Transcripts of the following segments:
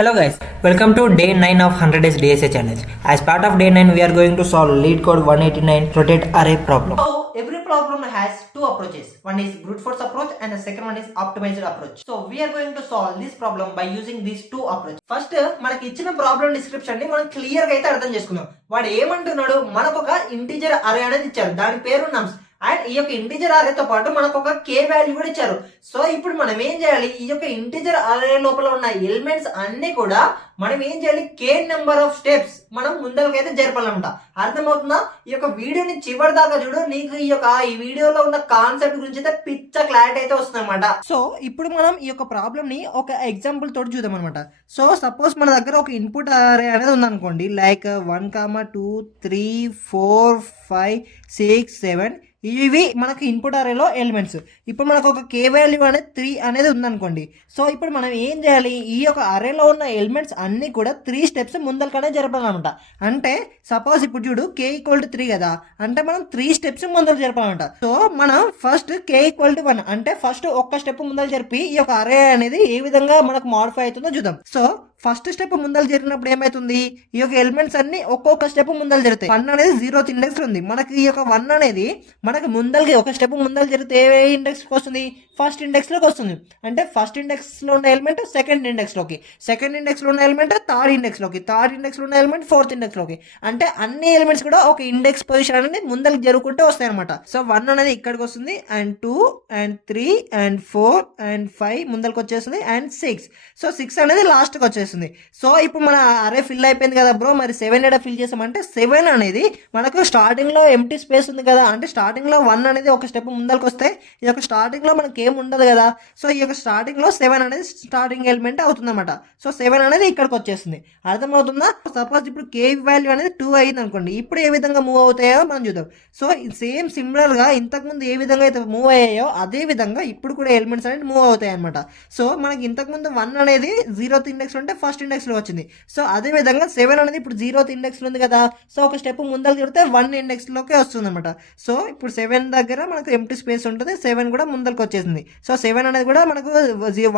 Hello guys, welcome to day 9 of 100 days DSA challenge. As part of day 9, we are going to solve lead code 189 rotate array problem. So every problem has two approaches. One is brute force approach and the second one is optimized approach. So we are going to solve this problem by using these two approaches. First, మనకి ఇచ్చిన problem description ని మనం clear గా అయితే అర్థం చేసుకుందాం. వాడు ఏమంటున్నాడు, మనకు ఒక ఇంటిజర్ అరే అనేది ఇచ్చారు, దాని పేరు నమ్స్. అండ్ ఈ యొక్క ఇంటిజర్ అరేతో పాటు మనకు ఒక కే వాల్యూ కూడా ఇచ్చారు. సో ఇప్పుడు మనం ఏం చేయాలి, ఈ యొక్క ఇంటిజర్ అరే లోపల ఉన్న ఎలిమెంట్స్ అన్ని కూడా మనం ఏం చేయాలి, కే నెంబర్ ఆఫ్ స్టెప్స్ మనం ముందరకైతే జరపాలన్నమాట. అర్థమవుతుందా? ఈ యొక్క వీడియోని చివరి దాకా చూడు, నీకు ఈ వీడియోలో ఉన్న కాన్సెప్ట్ గురించి అయితే పిచ్చ క్లారిటీ అయితే వస్తుంది అనమాట. సో ఇప్పుడు మనం ఈ యొక్క ప్రాబ్లమ్ ని ఒక ఎగ్జాంపుల్ తోటి చూద్దాం అనమాట. సో సపోజ్ మన దగ్గర ఒక ఇన్పుట్ అరే అనేది ఉందనుకోండి, లైక్ 1, 2, 3, 4, 5, 6, 7 ఇవి మనకు ఇన్పుట్ అరేలో ఎలిమెంట్స్. ఇప్పుడు మనకు ఒక కే వాల్యూ అనేది 3 అనేది ఉందనుకోండి. సో ఇప్పుడు మనం ఏం చేయాలి, ఈ యొక్క అరేలో ఉన్న ఎలిమెంట్స్ అన్ని కూడా 3 స్టెప్స్ ముందరకనే జరపాలన్నమాట. అంటే సపోజ్ ఇప్పుడు చూడు, కే ఈక్వల్ టు 3 కదా, అంటే మనం 3 స్టెప్స్ ముందర జరపాలన్నమాట. సో మనం ఫస్ట్ కే ఈక్వల్ టు 1 అంటే ఫస్ట్ ఒక్క స్టెప్ ముందర జరిపి ఈ యొక్క అరే అనేది ఏ విధంగా మనకు మాడిఫై అవుతుందో చూద్దాం. సో ఫస్ట్ స్టెప్ ముందర జరిగినప్పుడు ఏమైతుంది, ఈ యొక్క ఎలిమెంట్స్ అన్ని ఒక్కొక్క స్టెప్ ముందర జరుగుతాయి. 1 అనేది 0th ఇండెక్స్ ఉంది. మనకి ఈ యొక్క 1 అనేది మనకి ముందరకి ఒక స్టెప్ ముందర జరిగితే ఏ ఇండెక్స్ వస్తుంది, ఫస్ట్ ఇండెక్స్ లోకి వస్తుంది. అంటే ఫస్ట్ ఇండెక్స్ లో ఉన్న ఎలిమెంట్ సెకండ్ ఇండెక్స్ లోకి, సెకండ్ ఇండెక్స్ లో ఉన్న ఎలిమెంట్ థర్డ్ ఇండెక్స్ లోకి, థర్డ్ ఇండెక్స్ లో ఉన్న ఎలిమెంట్ ఫోర్త్ ఇండెక్స్ లోకి. అంటే అన్ని ఎలిమెంట్స్ కూడా ఒక ఇండెక్స్ పొజిషన్ అనేది ముందరికి జరుగుకుంటూ వస్తాయి అనమాట. సో 1 అనేది ఇక్కడికి వస్తుంది, అండ్ 2 and 3 and 4 and 5 ముందరికి వచ్చేస్తుంది, అండ్ 6. సో 6 అనేది లాస్ట్ కి వచ్చేస్తుంది. సో ఇప్పుడు మన అరే ఫిల్ అయిపోయింది కదా బ్రో, మరి 7 ఎడ ఫిల్ చేసామంటే 7 అనేది మనకు స్టార్టింగ్ లో ఎంటీ స్పేస్ ఉంది కదా, అంటే స్టార్టింగ్ లో 1 అనేది ఒక స్టెప్ ముందరికి వస్తే ఈ యొక్క స్టార్టింగ్ లో మనకి ఏం ఉండదు కదా. సో ఈ యొక్క స్టార్టింగ్ లో 7 అనేది స్టార్టింగ్ ఎలిమెంట్ అవుతుంది అనమాట. సో 7 అనేది ఇక్కడికి వచ్చేస్తుంది. అర్థమవుతుందా? సపోజ్ ఇప్పుడు కే వాల్యూ అనేది 2 అయింది అనుకోండి, ఇప్పుడు ఏ విధంగా మూవ్ అవుతాయో మనం చూద్దాం. సో సేమ్ సిమిలర్ గా ఇంతకుముందు ఏ విధంగా అయితే మూవ్ అయ్యాయో అదే విధంగా ఇప్పుడు కూడా ఎలిమెంట్స్ అనేది మూవ్ అవుతాయి అనమాట. సో మనకి ఇంతకుముందు 1 అనేది 0th ఇండెక్స్ ఉంటే ఫస్ట్ ఇండెక్స్ లో వచ్చింది. సో అదే విధంగా 7 అనేది ఇప్పుడు 0th ఇండెక్స్ లో ఉంది కదా, సో ఒక స్టెప్ ముందర జరిగితే 1 ఇండెక్స్ లోకి వస్తుంది అనమాట. సో ఇప్పుడు 7 దగ్గర మనకు ఎంటీ స్పేస్ ఉంటుంది, 7 కూడా ముందరకు వచ్చేసింది. సో 7 అనేది కూడా మనకు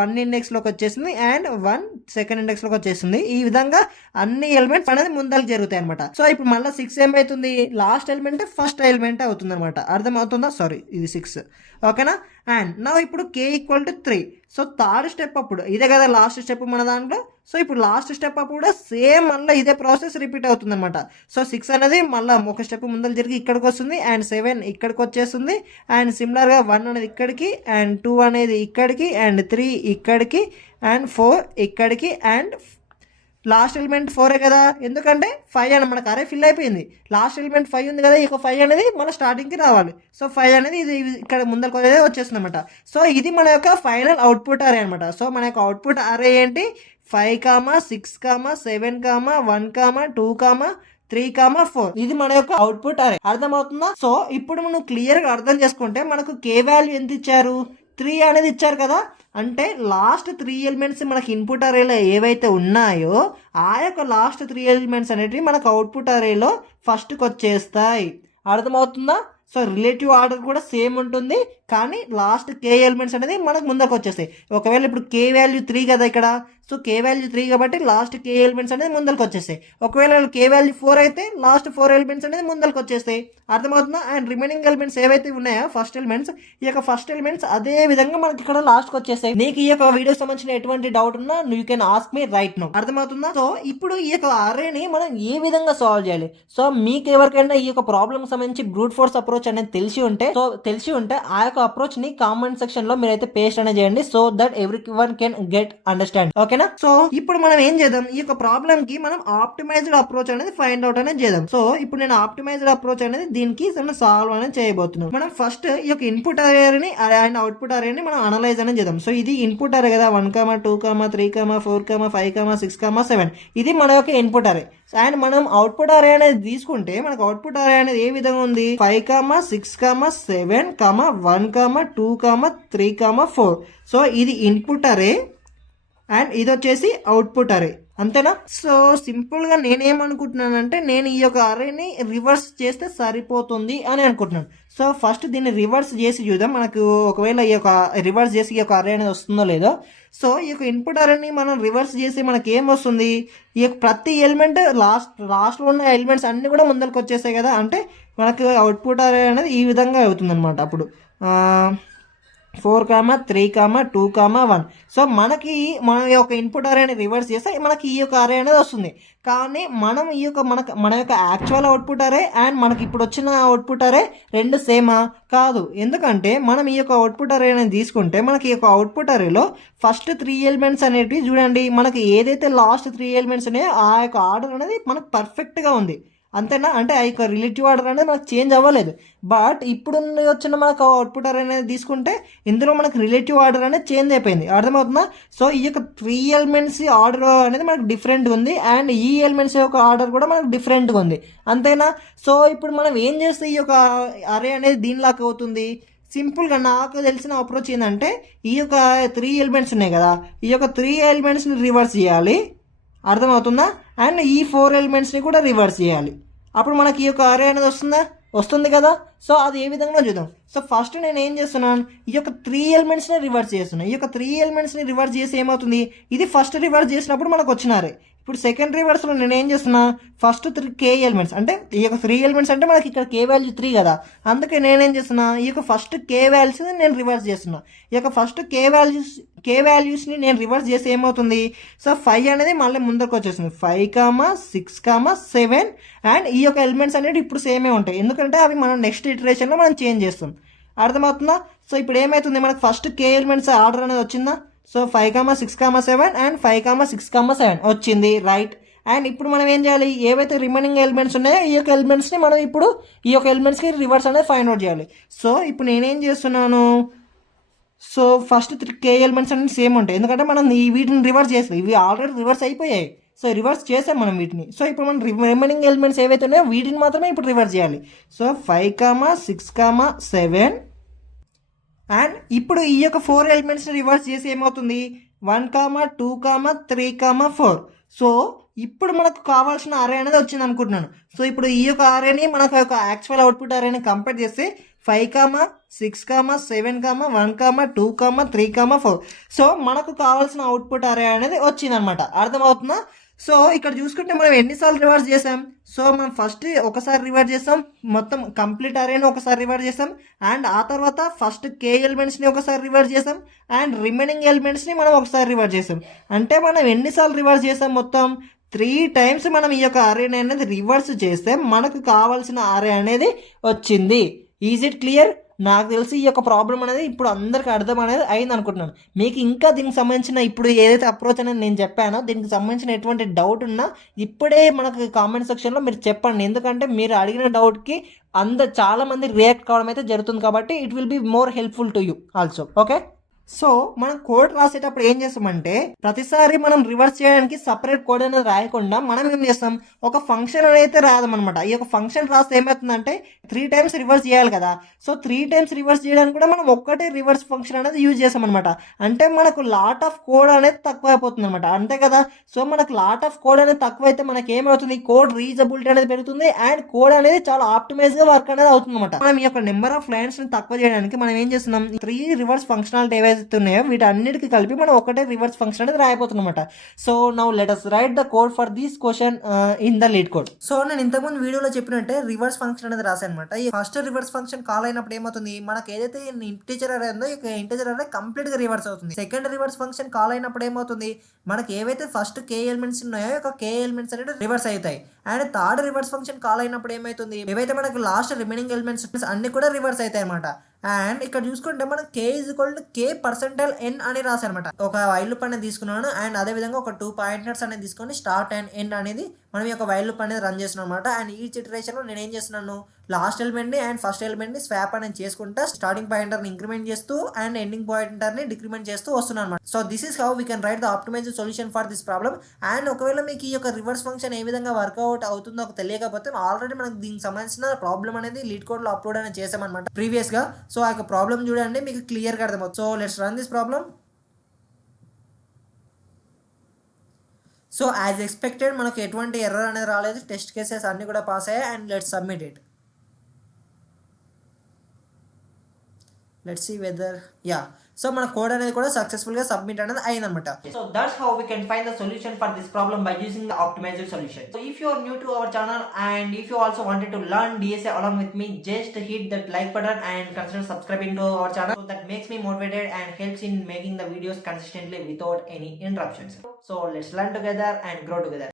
1 ఇండెక్స్ లోకి వచ్చేసింది, అండ్ 1 సెకండ్ ఇండెక్స్ లోకి వచ్చేసింది. ఈ విధంగా అన్ని ఎలిమెంట్స్ అనేది ముందరకు జరుగుతాయి అనమాట. సో ఇప్పుడు మళ్ళీ 6 ఏమైతుంది, లాస్ట్ ఎలిమెంట్ ఫస్ట్ ఎలిమెంట్ అవుతుంది అనమాట. అర్థమవుతుందా? సారీ, ఇది 6. ఓకేనా? అండ్ నా ఇప్పుడు K equal to 3. So third step అప్పుడు ఇదే కదా లాస్ట్ స్టెప్ మన దాంట్లో. సో ఇప్పుడు లాస్ట్ స్టెప్ అప్పుడు కూడా సేమ్ మళ్ళీ ఇదే ప్రాసెస్ రిపీట్ అవుతుంది అనమాట. సో 6 అనేది మళ్ళీ ఒక స్టెప్ ముందర జరిగి ఇక్కడికి వస్తుంది, అండ్ 7 ఇక్కడికి వచ్చేస్తుంది, అండ్ సిమిలర్గా 1 అనేది ఇక్కడికి, అండ్ 2 అనేది ఇక్కడికి, అండ్ 3 ఇక్కడికి, అండ్ 4 ఇక్కడికి, అండ్ లాస్ట్ ఎలిమెంట్ 4 కదా, ఎందుకంటే 5 అని మనకు అరే ఫిల్ అయిపోయింది. లాస్ట్ ఎలిమెంట్ 5 ఉంది కదా, ఇక 5 అనేది మన స్టార్టింగ్కి రావాలి. సో 5 అనేది ఇది ఇక్కడ ముందరకు వచ్చేస్తుంది అనమాట. సో ఇది మన యొక్క ఫైనల్ అవుట్పుట్ అరే అనమాట. సో మన యొక్క అవుట్పుట్ అరే ఏంటి, 5, 6, 7, 1, 2, 3, 4. ఇది మన యొక్క అవుట్పుట్ అరే. అర్థమవుతుందా? సో ఇప్పుడు మనం క్లియర్ గా అర్థం చేసుకుంటే మనకు కే వాల్యూ ఎంత ఇచ్చారు, 3 అనేది ఇచ్చారు కదా. అంటే లాస్ట్ 3 ఎలిమెంట్స్ మనకి ఇన్పుట్ అరేలో ఏవైతే ఉన్నాయో ఆ యొక్క లాస్ట్ 3 ఎలిమెంట్స్ అనేటివి మనకు అవుట్పుట్ అరేలో ఫస్ట్కి వచ్చేస్తాయి. అర్థమవుతుందా? సో రిలేటివ్ ఆర్డర్ కూడా సేమ్ ఉంటుంది, కానీ లాస్ట్ కే ఎలిమెంట్స్ అనేది మనకు ముందరకు వచ్చేస్తాయి. ఒకవేళ ఇప్పుడు కే వాల్యూ 3 కదా ఇక్కడ, సో కే వాల్యూ 3 కాబట్టి లాస్ట్ కే ఎలిమెంట్స్ అనేది ముందరకు వచ్చేస్తాయి. ఒకవేళ కే వాల్యూ 4 అయితే లాస్ట్ 4 ఎలిమెంట్స్ అనేది ముందరకు వచ్చేస్తాయి. అర్థమవుతుందా? అండ్ రిమైనింగ్ ఎలిమెంట్స్ ఏవైతే ఉన్నాయో ఫస్ట్ ఎలిమెంట్స్, ఈ యొక్క ఫస్ట్ ఎలిమెంట్స్ అదే విధంగా మనకి ఇక్కడ లాస్ట్కి వచ్చేస్తాయి. నీకు ఈ యొక్క వీడియో సంబంధించిన ఎటువంటి డౌట్ ఉన్నా you can ask me right now. అర్థమవుతుందా? సో ఇప్పుడు ఈ యొక్క అరేని మనం ఏ విధంగా సాల్వ్ చేయాలి, సో మీకు ఎవరికైనా ఈ యొక్క ప్రాబ్లమ్ సంబంధించి బ్రూట్ ఫోర్స్ అప్రోచ్ అనేది తెలిసి ఉంటే ఆ యొక్క అప్రోచ్ ని కామెంట్ సెక్షన్ లో మీరైతే పేస్ట్ అనేది చేయండి, so that every one can get understand. ఓకేనా? సో ఇప్పుడు మనం ఏం చేద్దాం, ఈ యొక్క ప్రాబ్లమ్ కి మనం ఆప్టిమైజ్డ్ అప్రోచ్ అనేది ఫైండ్ అవుట్ అనేది చేద్దాం. సో ఇప్పుడు నేను ఆప్టిమైజ్డ్ అప్రోచ్ అనేది దీనికి సాల్వ్ అనేది చేయబోతున్నాం. మనం ఫస్ట్ ఈ యొక్క ఇన్పుట్ అరేని అండ్ అవుట్పుట్ అరేని మనం అనలైజ్ అనేది చేద్దాం. సో ఇది ఇన్పుట్ అరే కదా, 1, 2, 3, 4, 5, 6, 7 ఇది మన యొక్క ఇన్పుట్ అరే. అండ్ మనం అవుట్పుట్ అరే అనేది తీసుకుంటే మనకు అవుట్పుట్ అరే అనేది ఏ విధంగా ఉంది, 5, 6, 7, 1, 2, 3, 4. సో ఇది ఇన్పుట్ అరే అండ్ ఇది వచ్చేసి అవుట్పుట్ అరే. అంతేనా? సో సింపుల్గా నేనేమనుకుంటున్నానంటే నేను ఈ యొక్క అరేని రివర్స్ చేస్తే సరిపోతుంది అని అనుకుంటున్నాను. సో ఫస్ట్ దీన్ని రివర్స్ చేసి చూద్దాం, మనకు ఒకవేళ ఈ యొక్క రివర్స్ చేసి ఈ యొక్క అరే అనేది వస్తుందో లేదో. సో ఈ యొక్క ఇన్పుట్ అరేని మనం రివర్స్ చేసి మనకి ఏం వస్తుంది, ఈ యొక్క ప్రతి ఎలిమెంట్ లాస్ట్లో ఉన్న ఎలిమెంట్స్ అన్నీ కూడా ముందరికి వచ్చేసాయి కదా, అంటే మనకు అవుట్పుట్ అరే అనేది ఈ విధంగా అవుతుంది అనమాట. అప్పుడు 4, 3, 2, 1. సో మనకి మన యొక్క ఇన్పుట్ అరే అనేది రివర్స్ చేస్తే మనకి ఈ యొక్క అరే అనేది వస్తుంది. కానీ మనం ఈ యొక్క మన యొక్క యాక్చువల్ అవుట్పుట్ అరే అండ్ మనకి ఇప్పుడు వచ్చిన అవుట్పుట్ అరే రెండు సేమా కాదు. ఎందుకంటే మనం ఈ యొక్క అవుట్పుట్ అరే అనేది తీసుకుంటే మనకి ఈ యొక్క అవుట్పుట్ అరేలో ఫస్ట్ 3 ఎలిమెంట్స్ అనేవి చూడండి, మనకి ఏదైతే లాస్ట్ 3 ఎలిమెంట్స్ ఉన్నాయో ఆ యొక్క ఆర్డర్ అనేది మనకు పర్ఫెక్ట్గా ఉంది. అంతేనా? అంటే ఆ యొక్క రిలేటివ్ ఆర్డర్ అనేది మనకు చేంజ్ అవ్వలేదు. బట్ ఇప్పుడు వచ్చిన మనకు అవుట్పుట్ ఆర్డర్ అనేది తీసుకుంటే ఇందులో మనకు రిలేటివ్ ఆర్డర్ అనేది చేంజ్ అయిపోయింది. అర్థమవుతుందా? సో ఈ యొక్క 3 ఎలిమెంట్స్ ఆర్డర్ అనేది మనకు డిఫరెంట్గా ఉంది అండ్ ఈ ఎలిమెంట్స్ యొక్క ఆర్డర్ కూడా మనకు డిఫరెంట్గా ఉంది. అంతేనా? సో ఇప్పుడు మనం ఏం చేస్తే ఈ యొక్క అరే అనేది దీనిలాగా అవుతుంది? సింపుల్గా నాకు తెలిసిన అప్రోచ్ ఏంటంటే ఈ యొక్క 3 ఎలిమెంట్స్ ఉన్నాయి కదా, ఈ యొక్క 3 ఎలిమెంట్స్ని రివర్స్ చేయాలి. అర్థమవుతుందా? అండ్ ఈ 4 ఎలిమెంట్స్ని కూడా రివర్స్ చేయాలి. అప్పుడు మనకి ఈ యొక్క అరే అనేది వస్తుంది కదా. సో అది ఏ విధంగా చూద్దాం. సో ఫస్ట్ నేను ఏం చేస్తున్నాను, ఈ యొక్క 3 ఎలిమెంట్స్ని రివర్స్ చేస్తున్నాను. ఈ యొక్క 3 ఎలిమెంట్స్ని రివర్స్ చేసి ఏమవుతుంది, ఇది ఫస్ట్ రివర్స్ చేసినప్పుడు మనకు వచ్చినారే. ఇప్పుడు సెకండ్ రివర్స్లో నేను ఏం చేస్తున్నా, ఫస్ట్ 3 కే ఎలిమెంట్స్, అంటే ఈ యొక్క 3 ఎలిమెంట్స్ అంటే మనకి ఇక్కడ కే వాల్యూ 3 కదా, అందుకే నేనేం చేస్తున్నా, ఈ యొక్క ఫస్ట్ కే వాల్యూస్ని నేను రివర్స్ చేస్తున్నా. ఈ యొక్క ఫస్ట్ కే వాల్యూస్ని నేను రివర్స్ చేసి ఏమవుతుంది, సో 5 అనేది మళ్ళీ ముందుకు వచ్చేస్తుంది. 5, 6, 7 అండ్ ఈ యొక్క ఎలిమెంట్స్ అనేవి ఇప్పుడు సేమే ఉంటాయి, ఎందుకంటే అవి మనం నెక్స్ట్ ఇటరేషన్లో మనం చేంజ్ చేస్తాం. అర్థమవుతుందా? సో ఇప్పుడు ఏమవుతుంది, మనకు ఫస్ట్ కే ఎలిమెంట్స్ ఆర్డర్ అనేది వచ్చిందా. సో 5, 6, 7 అండ్ 5, 6, 7 వచ్చింది, రైట్. అండ్ ఇప్పుడు మనం ఏం చేయాలి, ఏవైతే రిమైనింగ్ ఎలిమెంట్స్ ఉన్నాయో ఈ యొక్క ఎలిమెంట్స్ని మనం ఇప్పుడు ఈ యొక్క ఎలిమెంట్స్కి రివర్స్ అనేది ఫైండ్ అవుట్ చేయాలి. సో ఇప్పుడు నేనేం చేస్తున్నాను, సో ఫస్ట్ 3 కే ఎలిమెంట్స్ అనేది సేమ్ ఉంటాయి, ఎందుకంటే మనం వీటిని రివర్స్ చేస్తాం, ఇవి ఆల్రెడీ రివర్స్ అయిపోయాయి. సో రివర్స్ చేసాం మనం వీటిని. సో ఇప్పుడు మనం రిమైనింగ్ ఎలిమెంట్స్ ఏవైతే ఉన్నాయో వీటిని మాత్రమే ఇప్పుడు రివర్స్ చేయాలి. సో 5, 6, 7 అండ్ ఇప్పుడు ఈ యొక్క 4 ఎలిమెంట్స్ని రివర్స్ చేసి ఏమవుతుంది, 1, 2, 3, 4. సో ఇప్పుడు మనకు కావాల్సిన అరే అనేది వచ్చింది అనుకుంటున్నాను. సో ఇప్పుడు ఈ యొక్క అరేని మనకు యొక్క యాక్చువల్ అవుట్పుట్ అరేని కంపేర్ చేస్తే 5, 6, 7, 1, 2, 3, 4. సో మనకు కావాల్సిన అవుట్పుట్ అరే అనేది వచ్చిందనమాట. అర్థమవుతుందా? సో ఇక్కడ చూసుకుంటే మనం ఎన్నిసార్లు రివర్స్ చేసాం, సో మనం ఫస్ట్ ఒకసారి రివర్స్ చేస్తాం, మొత్తం కంప్లీట్ అరేని ఒకసారి రివర్స్ చేస్తాం అండ్ ఆ తర్వాత ఫస్ట్ కే ఎలిమెంట్స్ని ఒకసారి రివర్స్ చేస్తాం అండ్ రిమైనింగ్ ఎలిమెంట్స్ని మనం ఒకసారి రివర్స్ చేస్తాం. అంటే మనం ఎన్నిసార్లు రివర్స్ చేస్తాం, మొత్తం 3 టైమ్స్ మనం ఈ యొక్క అరేని అనేది రివర్స్ చేస్తే మనకు కావాల్సిన అరే అనేది వచ్చింది. Is it clear? నాకు తెలిసి ఈ యొక్క ప్రాబ్లం అనేది ఇప్పుడు అందరికి అర్థం అనేది అయింది అనుకుంటున్నాను. మీకు ఇంకా దీనికి సంబంధించిన ఇప్పుడు ఏదైతే అప్రోచ్ అనేది నేను చెప్పానో దీనికి సంబంధించిన ఎటువంటి డౌట్ ఉన్నా ఇప్పుడే మనకు కామెంట్ సెక్షన్లో మీరు చెప్పండి, ఎందుకంటే మీరు అడిగిన డౌట్కి చాలా మంది రియాక్ట్ కావడం అయితే జరుగుతుంది, కాబట్టి it will be more helpful to you also. Okay, so మనం కోడ్ రాసేటప్పుడు ఏం చేస్తామంటే ప్రతిసారి మనం రివర్స్ చేయడానికి సపరేట్ కోడ్ అనేది రాయకుండా మనం ఏం చేస్తాం, ఒక ఫంక్షన్ అయితే రాదనమాట. ఈ యొక్క ఫంక్షన్ రాస్తే ఏమవుతుందంటే 3 టైమ్స్ రివర్స్ చేయాలి కదా. సో 3 టైమ్స్ రివర్స్ చేయడానికి కూడా మనం ఒక్కటే రివర్స్ ఫంక్షన్ అనేది యూజ్ చేస్తాం అనమాట. అంటే మనకు లాట్ ఆఫ్ కోడ్ అనేది తక్కువ అయిపోతుంది అనమాట, అంతే కదా. సో మనకు లాట్ ఆఫ్ కోడ్ అనేది తక్కువ అయితే మనకి ఏమవుతుంది, కోడ్ రీజబిలిటీ అనేది పెరుగుతుంది అండ్ కోడ్ అనేది చాలా ఆప్టిమైజ్గా వర్క్ అనేది అవుతుంది అనమాట. మనం ఈ యొక్క నెంబర్ ఆఫ్ లైన్స్ని తక్కువ చేయడానికి మనం ఏం చేస్తున్నాం, 3 రివర్స్ ఫంక్షనాలిటీ ఏవైతే ఉన్నాయో వీటన్నిటికి కలిపి మనం ఒకటే రివర్స్ ఫంక్షన్ అనేది రాయబోతున్నమాట. So now let us write the code for this question in the LeetCode. So నేను ఇంతకుముందు వీడియోలో చెప్పినట్టే రివర్స్ ఫంక్షన్ అనేది రాశాను అనమాట. ఈ ఫస్ట్ రివర్స్ ఫంక్షన్ కాల్ అయినప్పుడు ఏమవుతుంది, మనకు ఏదైతే ఇంటిజర్ అరే ఉందో ఈ ఇంటిజర్ అరే కంప్లీట్ గా రివర్స్ అవుతుంది. సెకండ్ రివర్స్ ఫంక్షన్ కాల్ అయినప్పుడు ఏమవుతుంది, మనకి ఏవైతే ఫస్ట్ కే ఎలిమెంట్స్ ఉన్నాయో ఒక కే ఎలిమెంట్స్ అనేది రివర్స్ అవుతాయి. And third reverse function call అయినప్పుడు ఏమవుతుంది, ఏవైతే మనకు లాస్ట్ రిమైనింగ్ ఎలిమెంట్స్ అన్ని కూడా రివర్స్ అవుతాయి అనమాట. అండ్ ఇక్కడ చూసుకుంటే మనం k %n అని రాశారనమాట. ఒక వైల్ లూప్ అనేది తీసుకున్నాను అండ్ అదే విధంగా ఒక 2 పాయింటర్స్ అనేది తీసుకొని స్టార్ట్ అండ్ ఎండ్ అనేది మనం ఈ యొక్క వైల్ లూప్ అనేది రన్ చేస్తున్నాం అనమాట. అండ్ ఈ ఇటరేషన్లో నేను ఏం చేస్తున్నాను, లాస్ట్ ఎలిమెంట్ని అండ్ ఫస్ట్ ఎలిమెంట్ని స్వాప్ అనేది చేసుకుంటా స్టార్టింగ్ పాయింటర్ని ఇంక్రిమెంట్ చేస్తూ అండ్ ఎండింగ్ పాయింటర్ని డిక్రిమెంట్ చేస్తూ వస్తున్నాను అనమాట. So this is how we can write the optimised solution for this problem. And ఒకవేళ మీకు ఈ యొక్క రివర్స్ ఫంక్షన్ ఏ విధంగా వర్కౌట్ అవుతుందో తెలియకపోతే ఆల్రెడీ మనకు దీనికి సంబంధించిన ప్రాబ్లమ్ అనేది లీడ్ కోడ్లో అప్లోడ్ అనేది చేసామన్నమాట ప్రీవియస్గా. సో ఆ యొక్క ప్రాబ్లమ్ చూడండి, మీకు క్లియర్గా అర్థమవుతుంది. So let's run this problem. So as expected మనకు ఎటువంటి ఎర్రర్ అనేది రాలేదు, టెస్ట్ కేసెస్ అన్నీ కూడా పాస్ అయ్యాయి. And let's submit it. Let's see whether so మన కోడ్ అనేది కూడా సక్సెస్ఫుల్గా సబ్మిట్ అనేది అయిందనమాట. So that's how we can find the solution for this problem by using the optimised solution. So if you are new to our channel and if you also wanted to learn DSA along with me, just hit that like button and consider subscribing to our channel. So that makes me motivated and helps in making the videos consistently without any interruptions. So let's learn together and grow together.